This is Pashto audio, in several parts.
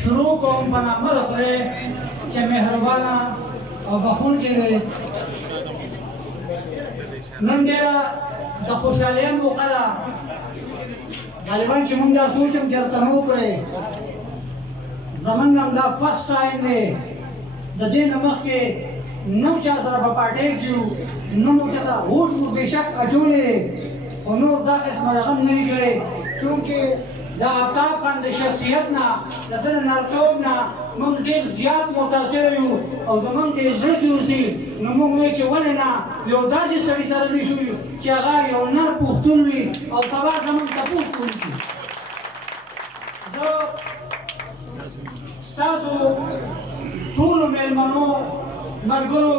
شروع کوم په نامه د خدای چې مهربانه او بخښونکی دی. نن ډېره د خوشحالۍ موقع ده. غالبا چې موږ دا سوچ هم چېرته نه وکړی، زموږ هم دا فرسټ ټایم دی. د دې نه مخکې نه چا سره په پارټۍ کې وو، نه مو چاته ووټ مو بېشک اچولی، خو نور دا قسمه رقم نه وي کړی. چونکې د آفتاب خان د شخصیت نه، د ده د نرتوب نه موږ ډېر زیات متاثره یو او زموږ د زړه کې اوسي. نو موږ وایو چې ولې نه یو داسې سړي سره دې شو چې هغه یو نر پښتون وي او سبا زموږ تپوس کولی شي. زه ستاسو ټولو مېلمنو، ملګرو،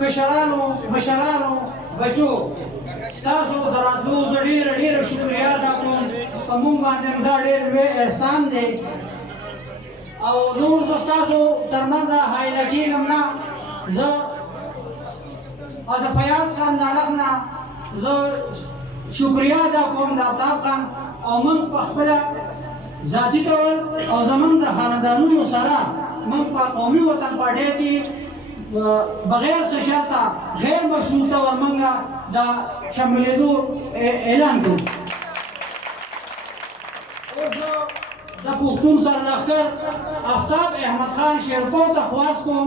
کشرانو، مشرانو، بچو، ستاسو د راتلو زه ډېره شکریه ادا کوم. په موږ باندې هم دا ډېر لوی احسان دی او نور زه ستاسو تر منځه حایله کېږم نه. زه د فیاض خان د هلک نه زه شکریه ادا کوم د آفتاب خان او موږ په خپله ذاتي ډول او زموږ د خاندانونو سره موږ په قومي وطن پارټۍ کې بغیر څه شرطه غیر مشروطه ورمنګه د شاملېدو اعلان کوو. اوس زه د پښتون سرلښکر آفتاب احمد خان شیرپور ته خواست کوم